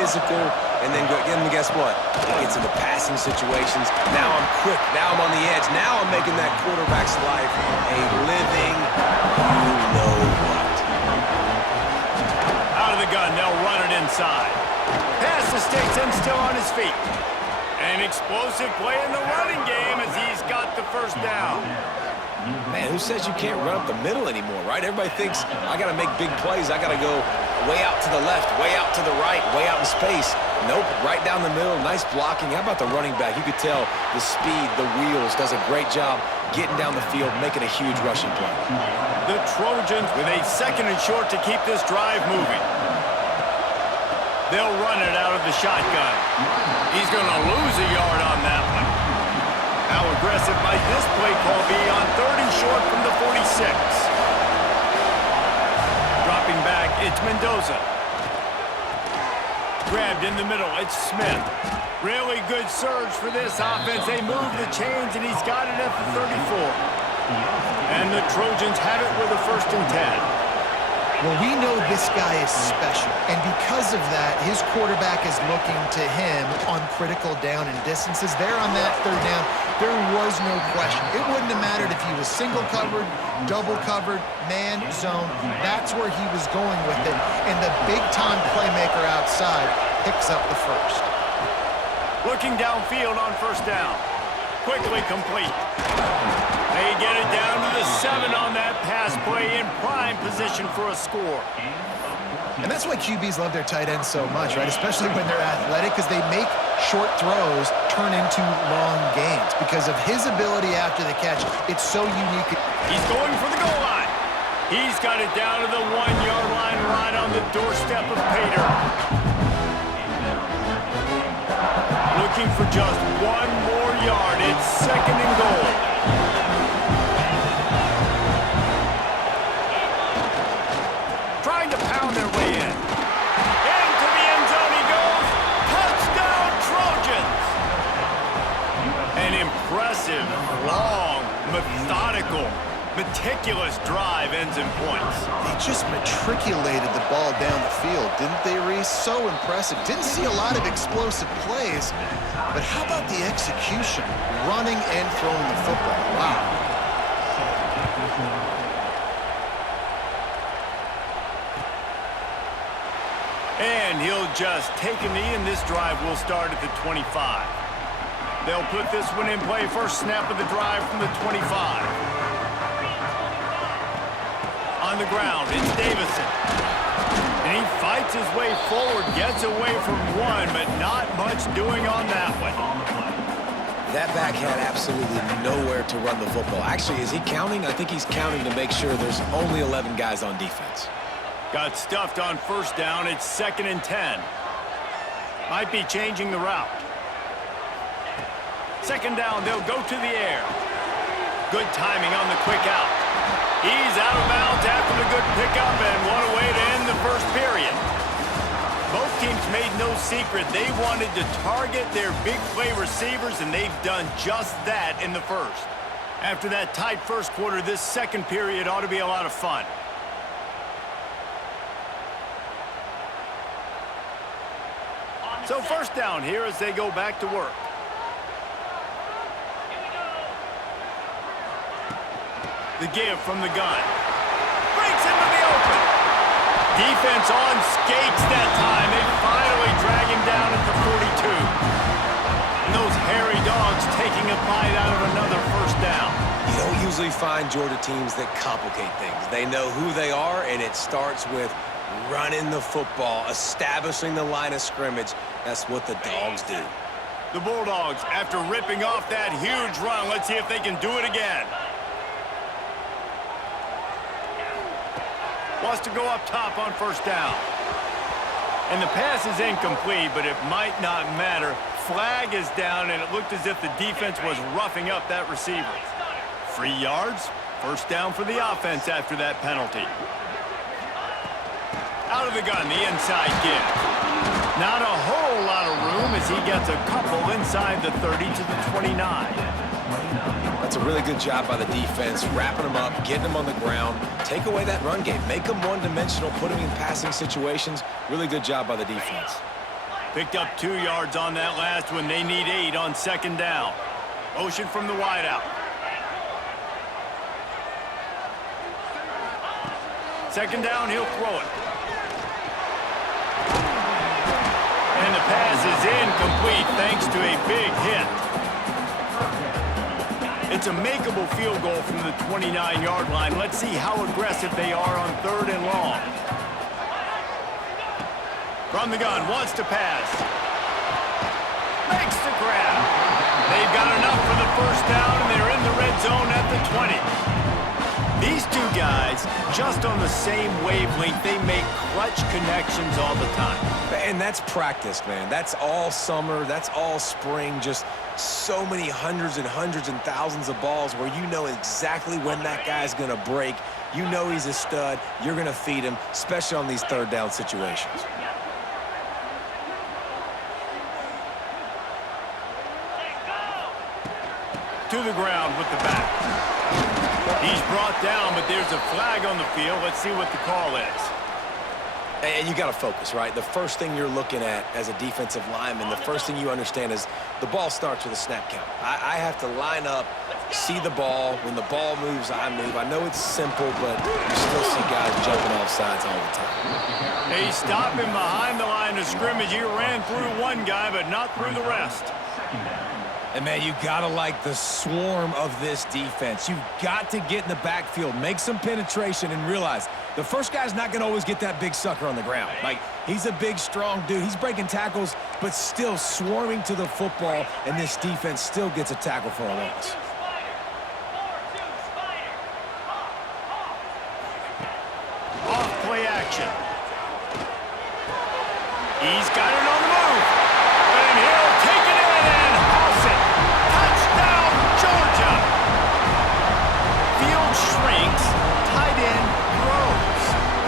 physical, and then guess what? It gets into passing situations. Now I'm quick. Now I'm on the edge. Now I'm making that quarterback's life a living you-know-what. Out of the gun, they'll run it inside. Pass to Stetson, still on his feet. An explosive play in the running game as he's got the first down. Man, who says you can't run up the middle anymore, right? Everybody thinks I got to make big plays. I got to go way out to the left, way out to the right, way out in space. Nope, right down the middle, nice blocking. How about the running back? You could tell the speed, the wheels, does a great job getting down the field, making a huge rushing play. The Trojans with a 2nd and short to keep this drive moving. They'll run it out of the shotgun. He's going to lose a yard on that one. How aggressive might this play call be on 30 short from the 46? Dropping back, it's Mendoza. Grabbed in the middle, it's Smith. Really good surge for this offense. They move the chains, and he's got it at the 34. And the Trojans have it with a 1st and 10. Well, we know this guy is special, and because of that, his quarterback is looking to him on critical down and distances. There on that 3rd down, there was no question. It wouldn't have mattered if he was single covered, double covered, man, zone. That's where he was going with it, and the big-time playmaker outside picks up the 1st. Looking downfield on 1st down. Quickly complete. They get it down to the 7 on that pass play in prime position for a score. And that's why QBs love their tight ends so much, right? Especially when they're athletic, because they make short throws turn into long gains. Because of his ability after the catch, it's so unique. He's going for the goal line. He's got it down to the 1-yard line right on the doorstep of Pater. Looking for just 1 more yard. It's 2nd and goal. Trying to pound their way in. Into the end zone he goes. Touchdown, Trojans! An impressive, long, methodical, meticulous drive ends in points. They just matriculated the ball down the field, didn't they, Reese? So impressive. Didn't see a lot of explosive plays, but how about the execution? Running and throwing the football. Wow. And he'll just take a knee, and this drive will start at the 25. They'll put this one in play. First snap of the drive from the 25. On the ground, it's Davison. And he fights his way forward, gets away from one, but not much doing on that one. That back had absolutely nowhere to run the football. Actually, is he counting? I think he's counting to make sure there's only 11 guys on defense. Got stuffed on 1st down. It's 2nd and 10. Might be changing the route. 2nd down, they'll go to the air. Good timing on the quick out. He's out of bounds after the good pickup, and what a way to end the 1st period. Both teams made no secret. They wanted to target their big play receivers, and they've done just that in the 1st. After that tight 1st quarter, this 2nd period ought to be a lot of fun. So 1st down here as they go back to work. The give from the gun. Breaks into the open. Defense on skates that time. They finally drag him down at the 42. And those hairy dogs taking a bite out of another 1st down. You don't usually find Georgia teams that complicate things. They know who they are, and it starts with running the football, establishing the line of scrimmage. That's what the Dogs do. The Bulldogs, after ripping off that huge run, let's see if they can do it again. Wants to go up top on 1st down. And the pass is incomplete, but it might not matter. Flag is down, and it looked as if the defense was roughing up that receiver. 3 yards, 1st down for the offense after that penalty. Out of the gun, the inside give. Not a whole lot of room as he gets a couple inside the 30 to the 29. That's a really good job by the defense, wrapping them up, getting them on the ground, take away that run game, make them one-dimensional, put them in passing situations. Really good job by the defense. Picked up 2 yards on that last one. They need 8 on second down. Motion from the wideout. Second down, he'll throw it. And the pass is incomplete thanks to a big hit. It's a makeable field goal from the 29-yard line. Let's see how aggressive they are on 3rd and long. From the gun, wants to pass. Makes the grab. They've got enough for the first down, and they're in the red zone at the 20. These two guys, just on the same wavelength, they make clutch connections all the time. And that's practice, man. That's all summer. That's all spring. Just so many hundreds and thousands of balls where you know exactly when that guy's going to break. You know he's a stud. You're going to feed him, especially on these 3rd down situations. To the ground with the back. He's brought down, but there's a flag on the field. Let's see what the call is. And you got to focus, right? The first thing you're looking at as a defensive lineman, the first thing you understand is the ball starts with a snap count. I have to line up, see the ball. When the ball moves, I move. I know it's simple, but you still see guys jumping off sides all the time. They stop him behind the line of scrimmage. He ran through one guy, but not through the rest. And, man, you got to like the swarm of this defense. You've got to get in the backfield, make some penetration, and realize the first guy's not going to always get that big sucker on the ground. Like, he's a big, strong dude. He's breaking tackles, but still swarming to the football, and this defense still gets a tackle for a loss. Off play action. He's got it on the move. And he'll take it in and house it. Touchdown, Georgia. Field shrinks. Tight end grows.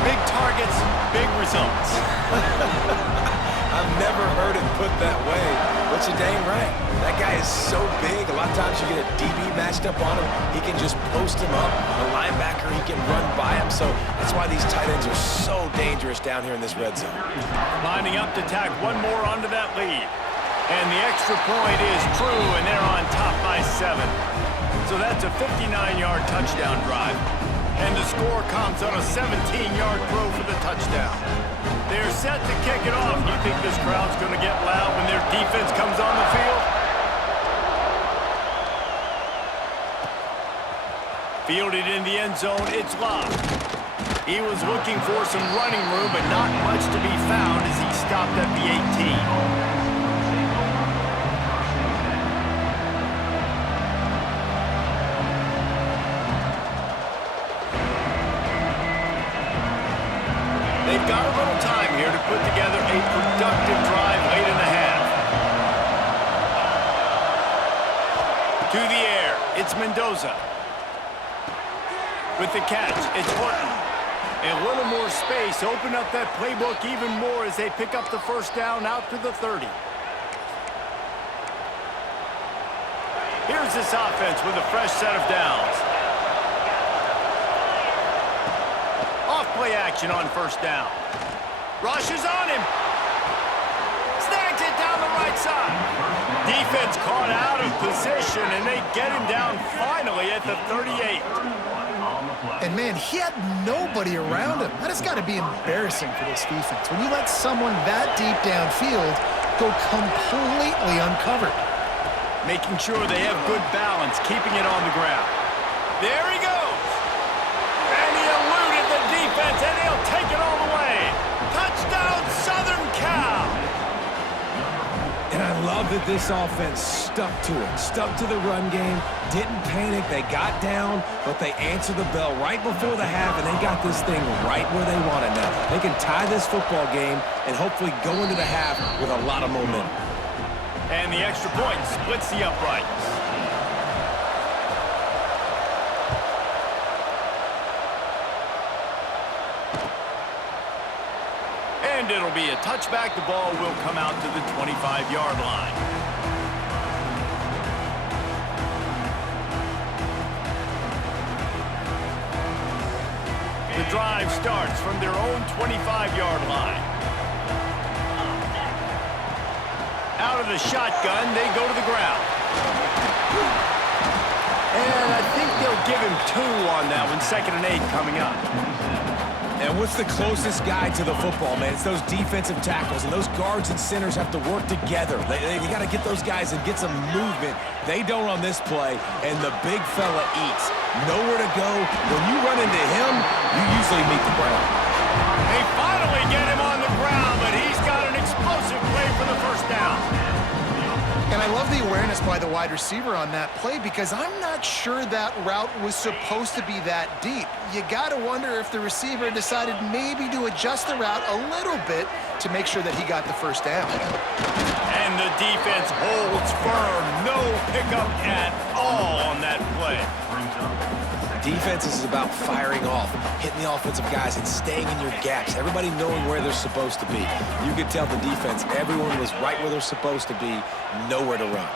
Big targets, big results. I've never heard it put that way, but you're dang right. That guy is so big. A lot of times you get a DB matched up on him. He can just post him up. A linebacker, he can run by him. So that's why these tight ends are so dangerous down here in this red zone. Lining up to tack one more onto that lead. And the extra point is true, and they're on top by 7. So that's a 59-yard touchdown drive. And the score comes on a 17-yard throw for the touchdown. They're set to kick it off. You think this crowd's going to get loud when their defense comes on the field? Fielded in the end zone, it's Love. He was looking for some running room, but not much to be found as he stopped at the 18. They've got a little time here to put together a productive drive late in the half. To the air, it's Mendoza. With the catch, it's Horton. A little more space, open up that playbook even more as they pick up the first down out to the 30. Here's this offense with a fresh set of downs. Play action on first down. Rush is on him. Snags it down the right side. Defense caught out of position, and they get him down finally at the 38. And, man, he had nobody around him. That has got to be embarrassing for this defense. When you let someone that deep downfield go completely uncovered. Making sure they have good balance, keeping it on the ground. There he goes. And he'll take it all the way. Touchdown, Southern Cal. And I love that this offense stuck to it, stuck to the run game, didn't panic. They got down, but they answered the bell right before the half, and they got this thing right where they want it now. They can tie this football game and hopefully go into the half with a lot of momentum. And the extra point splits the uprights. And it'll be a touchback. The ball will come out to the 25-yard line. The drive starts from their own 25-yard line. of the shotgun. They go to the ground. And I think they'll give him 2 on that one. 2nd and 8 coming up. And what's the closest guy to the football, man? It's those defensive tackles, and those guards and centers have to work together. They got to get those guys and get some movement. They don't on this play, and the big fella eats. Nowhere to go. When you run into him, you usually meet the ground. They finally get him on the ground, but he's got an explosive play for the first down. And I love the awareness by the wide receiver on that play because I'm not sure that route was supposed to be that deep. You got to wonder if the receiver decided maybe to adjust the route a little bit to make sure that he got the first down. And the defense holds firm. No pickup at all on that play. Defense is about firing off, hitting the offensive guys, and staying in your gaps. Everybody knowing where they're supposed to be. You could tell the defense, everyone was right where they're supposed to be, nowhere to run.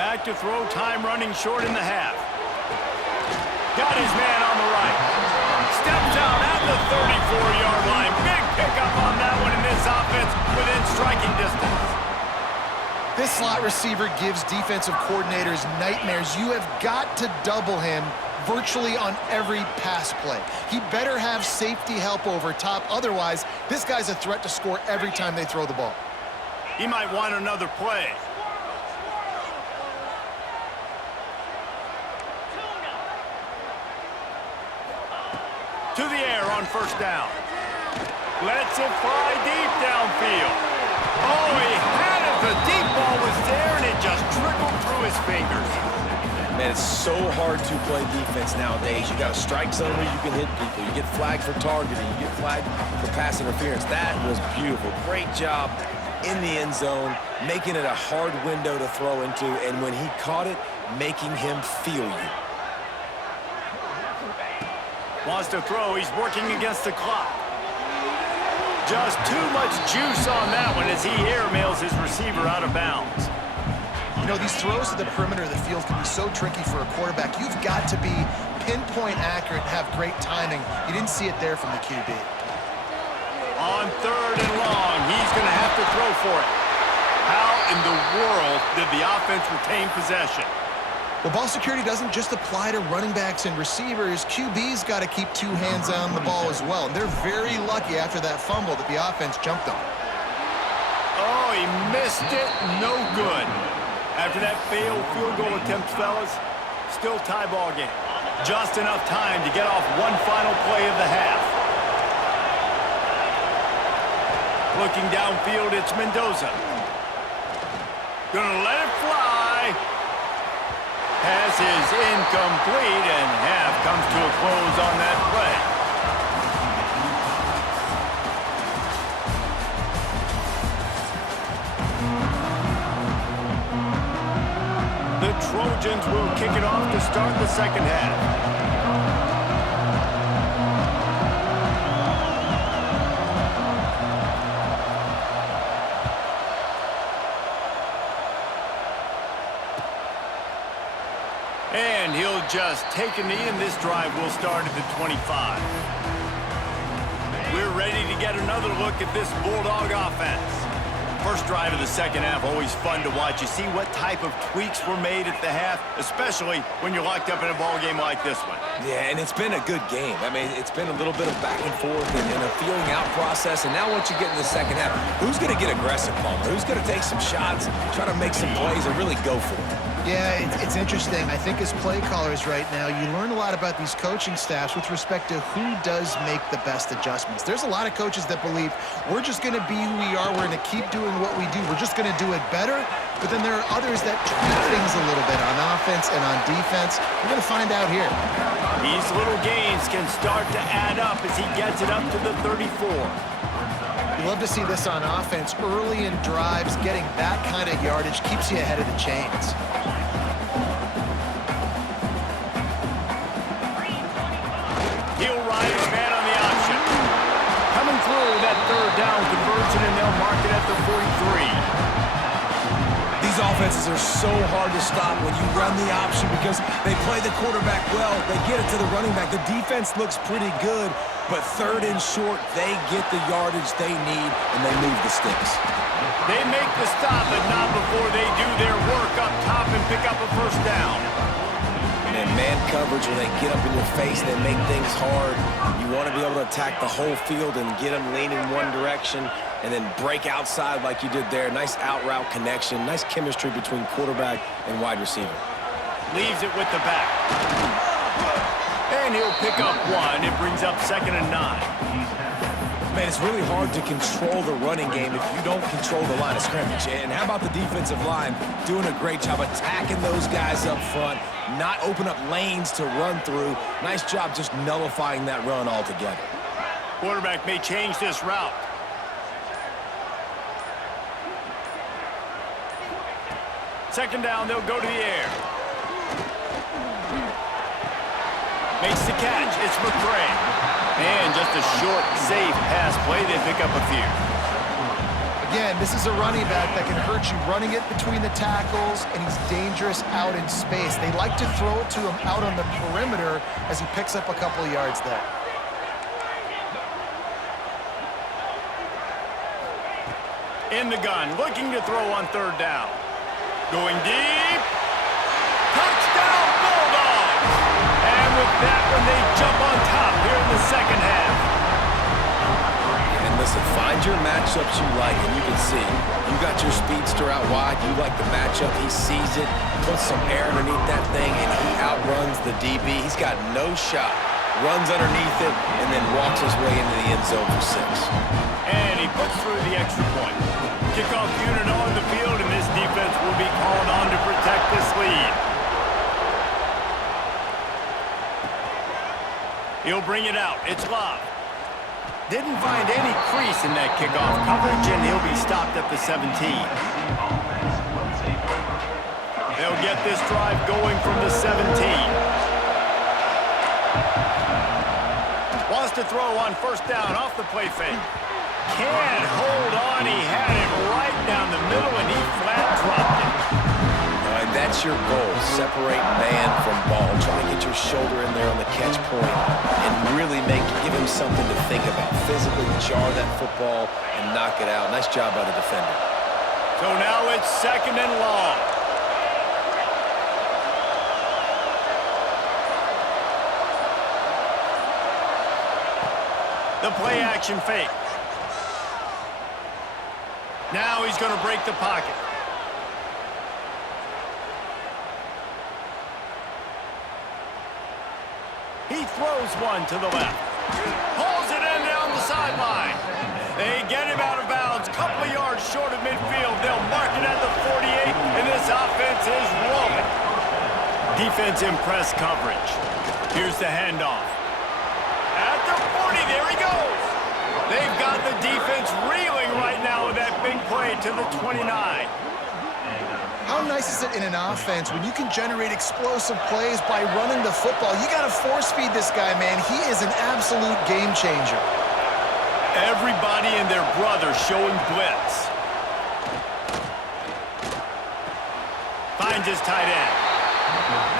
Back to throw, time running short in the half. Got his man on the right. Steps out at the 34-yard line. Big pickup on that one in this offense within striking distance. This slot receiver gives defensive coordinators nightmares. You have got to double him virtually on every pass play. He better have safety help over top. Otherwise, this guy's a threat to score every time they throw the ball. He might want another play. To the air on first down. Lets it fly deep downfield. Oh, he had it. The deep ball was there, and it just trickled through his fingers. Man, it's so hard to play defense nowadays. You got a strike zone where you can hit people. You get flagged for targeting. You get flagged for pass interference. That was beautiful. Great job in the end zone, making it a hard window to throw into, and when he caught it, making him feel you. Wants to throw. He's working against the clock. Just too much juice on that one as he airmails his receiver out of bounds. You know, these throws to the perimeter of the field can be so tricky for a quarterback. You've got to be pinpoint accurate and have great timing. You didn't see it there from the QB. On 3rd and long, he's going to have to throw for it. How in the world did the offense retain possession? Well, ball security doesn't just apply to running backs and receivers. QB's got to keep 2 hands on the ball as well. And they're very lucky after that fumble that the offense jumped on. Oh, he missed it. No good. After that failed field goal attempt, fellas, still tie ball game. Just enough time to get off one final play of the half. Looking downfield, it's Mendoza. Gonna let it fly. Pass is incomplete, and half comes to a close on that play. The Trojans will kick it off to start the second half. And he'll just take a knee, and this drive will start at the 25. We're ready to get another look at this Bulldog offense. First drive of the second half, always fun to watch. You see what type of tweaks were made at the half, especially when you're locked up in a ball game like this one. Yeah, and it's been a good game. I mean, it's been a little bit of back and forth and a feeling out process. And now once you get in the second half, who's going to get aggressive, Palmer? Who's going to take some shots, try to make some plays, and really go for it? Yeah, it's interesting. I think as play callers right now, you learn a lot about these coaching staffs with respect to who does make the best adjustments. There's a lot of coaches that believe we're just going to be who we are. We're going to keep doing what we do. We're just going to do it better. But then there are others that tweak things a little bit on offense and on defense. We're going to find out here. These little gains can start to add up as he gets it up to the 34. You love to see this on offense. Early in drives, getting that kind of yardage keeps you ahead of the chains. He'll ride his man on the option. Coming through that 3rd down conversion, and they'll mark it at the 43. These offenses are so hard to stop when you run the option because they play the quarterback well. They get it to the running back. The defense looks pretty good, but third and short, they get the yardage they need, and they move the sticks. They make the stop, but not before they do their work up top and pick up a first down. And man coverage, when they get up in your face, they make things hard. You want to be able to attack the whole field and get them leaning one direction and then break outside like you did there. Nice out route connection, nice chemistry between quarterback and wide receiver. Leaves it with the back. And he'll pick up one. It brings up 2nd and 9. Man, it's really hard to control the running game if you don't control the line of scrimmage. And how about the defensive line doing a great job attacking those guys up front, not open up lanes to run through. Nice job just nullifying that run altogether. Quarterback may change this route. Second down, they'll go to the air. Makes the catch. It's McCray. And just a short, safe pass play. They pick up a few. Again, this is a running back that can hurt you running it between the tackles, and he's dangerous out in space. They like to throw it to him out on the perimeter as he picks up a couple of yards there. In the gun, looking to throw on third down. Going deep. Touchdown, Bulldogs! And with that one, they jump on top here in the second half. And listen, find your matchups you like, and you can see. You got your speedster out wide. You like the matchup. He sees it, puts some air underneath that thing, and he outruns the DB. He's got no shot. Runs underneath it, and then walks his way into the end zone for 6. And he puts through the extra point. Kickoff unit on the field, and this defense will be called on to protect this lead. He'll bring it out. It's Love. Didn't find any crease in that kickoff coverage, and he'll be stopped at the 17. They'll get this drive going from the 17. Wants to throw on first down off the play fake. Can't hold on. He had it right down the middle, and he flat dropped it. And that's your goal. Separate man from ball. Try to get your shoulder in there on the catch point and really give him something to think about. Physically jar that football and knock it out. Nice job by the defender. So now it's 2nd and long. The play action fake. Now he's going to break the pocket. He throws one to the left. Pulls it in down the sideline. They get him out of bounds. Couple of yards short of midfield. They'll mark it at the 48, and this offense is rolling. Defense in press coverage. Here's the handoff. At the 40, there he goes. They've got the defense reeling right now with that big play to the 29. How nice is it in an offense when you can generate explosive plays by running the football? You got to force feed this guy, man. He is an absolute game changer. Everybody and their brother showing blitz. Finds his tight end.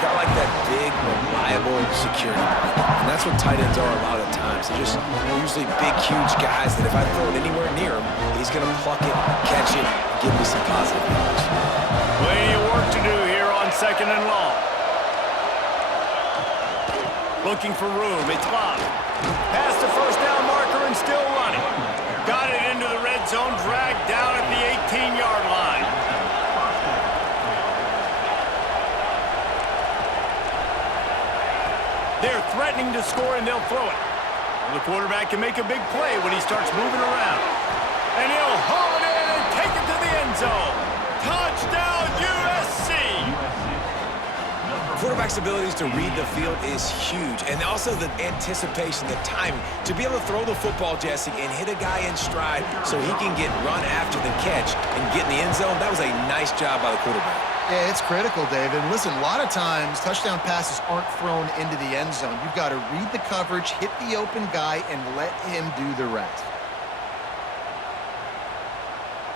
Got like that big, reliable security blanket. And that's what tight ends are a lot of times. They're just usually big, huge guys that if I throw it anywhere near him, he's going to pluck it, catch it, and give me some positive yards. Plenty of work to do here on 2nd and long. Looking for room. It's Love. Past the first down marker and still running. Got it into the red zone, dragged down at the 18-yard line. They're threatening to score, and they'll throw it. The quarterback can make a big play when he starts moving around. And he'll haul it in and take it to the end zone. Touchdown, USC! Quarterback's abilities to read the field is huge, and also the anticipation, the timing. To be able to throw the football, Jesse, and hit a guy in stride so he can get run after the catch and get in the end zone, that was a nice job by the quarterback. Yeah, it's critical, David. And listen, a lot of times touchdown passes aren't thrown into the end zone. You've got to read the coverage, hit the open guy, and let him do the rest.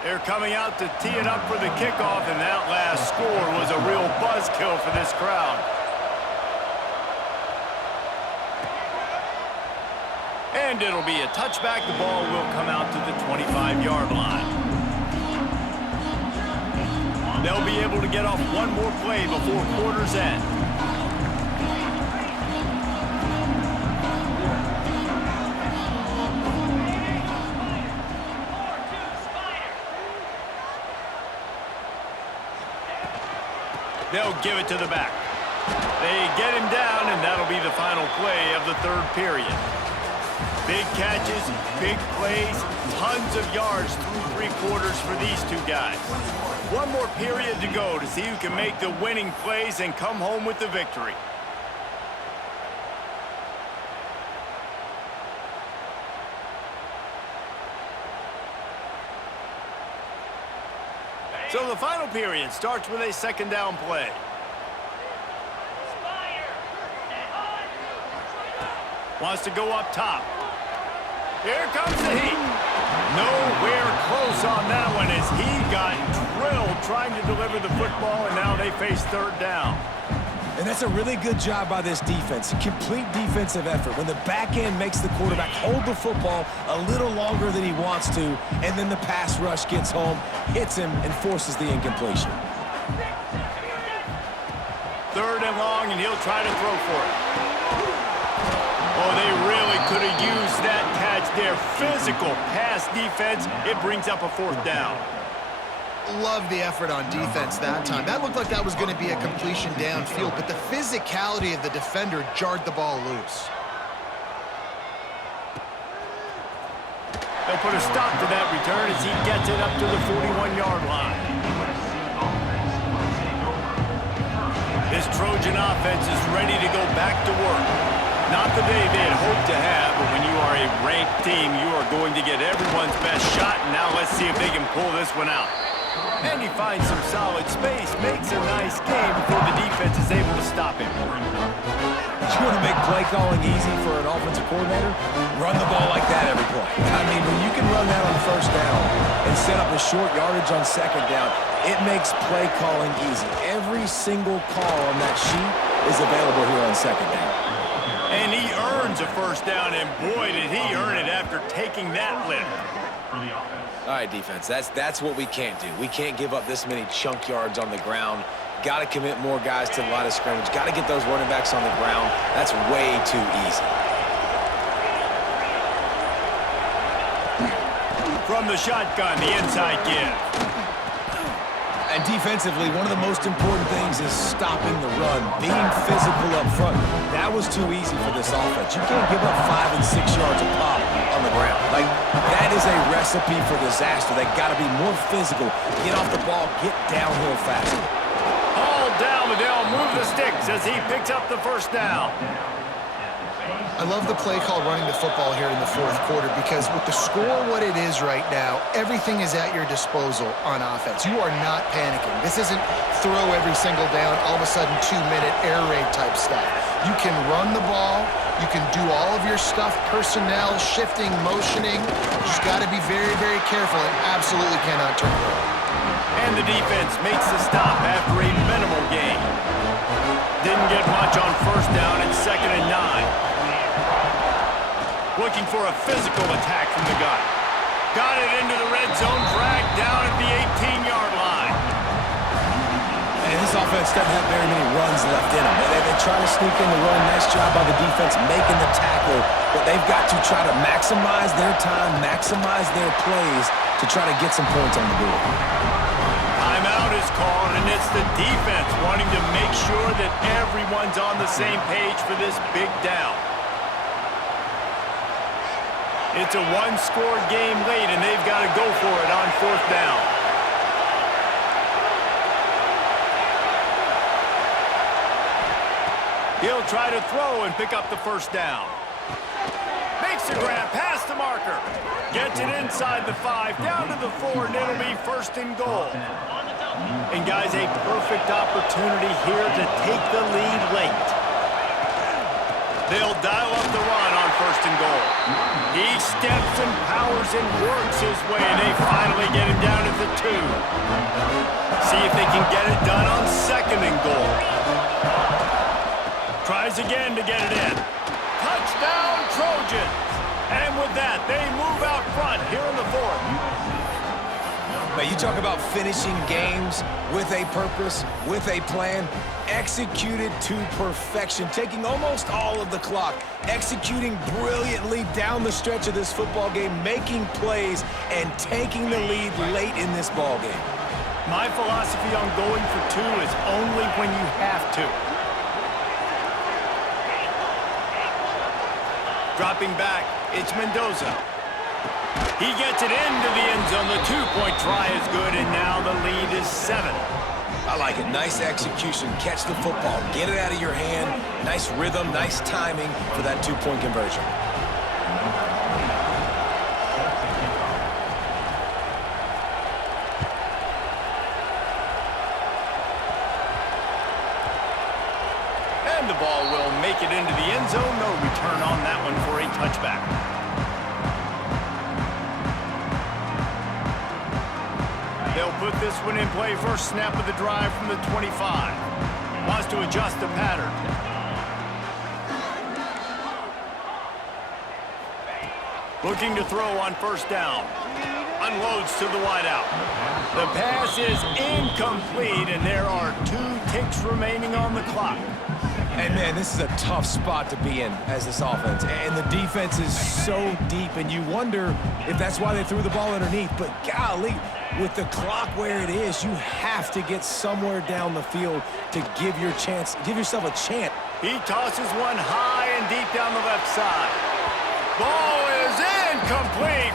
They're coming out to tee it up for the kickoff, and that last score was a real buzzkill for this crowd. And it'll be a touchback. The ball will come out to the 25-yard line. They'll be able to get off one more play before quarter's end. They'll give it to the back. They get him down, and that'll be the final play of the third period. Big catches, big plays, tons of yards through three quarters for these two guys. One more period to go to see who can make the winning plays and come home with the victory. So the final period starts with a second down play. Wants to go up top. Here comes the heat. Nowhere close on that one as he got drilled trying to deliver the football, and now they face third down. And that's a really good job by this defense. A complete defensive effort. When the back end makes the quarterback hold the football a little longer than he wants to, and then the pass rush gets home, hits him, and forces the incompletion. Third and long, and he'll try to throw for it. Oh, they really could have used that catch there. Physical pass defense. It brings up a fourth down. Love the effort on defense that time. That looked like that was going to be a completion downfield, but the physicality of the defender jarred the ball loose. They'll put a stop to that return as he gets it up to the 41-yard line. This Trojan offense is ready to go back to work. Not the day they had hoped to have, but when you are a ranked team, you are going to get everyone's best shot, and now let's see if they can pull this one out. And he finds some solid space, makes a nice game before the defense is able to stop him. You want to make play calling easy for an offensive coordinator? Run the ball like that every play. I mean, when you can run that on first down and set up a short yardage on second down, it makes play calling easy. Every single call on that sheet is available here on second down. And he earns a first down, and boy, did he earn it after taking that lift. All right, defense, that's what we can't do. We can't give up this many chunk yards on the ground. Got to commit more guys to the line of scrimmage. Got to get those running backs on the ground. That's way too easy. From the shotgun, the inside give. And defensively, one of the most important things is stopping the run, being physical up front. That was too easy for this offense. You can't give up 5 and 6 yards a pop on the ground. Like, that is a recipe for disaster. They got to be more physical, get off the ball, get downhill faster. All down, but they'll move the sticks as he picks up the first down. I love the play call running the football here in the fourth quarter because with the score what it is right now, everything is at your disposal on offense. You are not panicking. This isn't throw every single down, all of a sudden 2-minute air raid type stuff. You can run the ball. You can do all of your stuff, personnel, shifting, motioning. You just got to be very, very careful and absolutely cannot turn it over. And the defense makes the stop after a minimal gain. Didn't get much on first down and 2nd and 9. Looking for a physical attack from the gun. Got it into the red zone, dragged down at the 18-yard line. And this offense doesn't have very many runs left in them. They try to sneak in the run. Nice job by the defense making the tackle. But they've got to try to maximize their time, maximize their plays to try to get some points on the board. Timeout is called, and it's the defense wanting to make sure that everyone's on the same page for this big down. It's a one-score game late, and they've got to go for it on fourth down. He'll try to throw and pick up the first down. Makes the grab past the marker. Gets it inside the 5, down to the 4, and it'll be 1st and goal. And, guys, a perfect opportunity here to take the lead late. They'll dial up the run on 1st and goal. He steps and powers and works his way, and they finally get him down at the they can get it done on 2nd and goal. Tries again to get it in. Touchdown, Trojans! And with that, they move out front here in the 4th. Man, you talk about finishing games with a purpose, with a plan, executed to perfection, taking almost all of the clock, executing brilliantly down the stretch of this football game, making plays, and taking the lead late in this ball game. My philosophy on going for 2 is only when you have to. Dropping back, it's Mendoza. He gets it into the end zone. The 2-point try is good, and now the lead is 7. I like it. Nice execution. Catch the football. Get it out of your hand. Nice rhythm, nice timing for that 2-point conversion. And the ball will make it into the end zone. No return on that one for a touchback. They'll put this one in play. First snap of the drive from the 25. Wants to adjust the pattern. Looking to throw on 1st down. Unloads to the wideout. The pass is incomplete, and there are 2 ticks remaining on the clock. And, man, this is a tough spot to be in as this offense. And the defense is so deep, and you wonder if that's why they threw the ball underneath. But, golly, with the clock where it is, you have to get somewhere down the field to give yourself a chance. He tosses one high and deep down the left side. Ball is incomplete.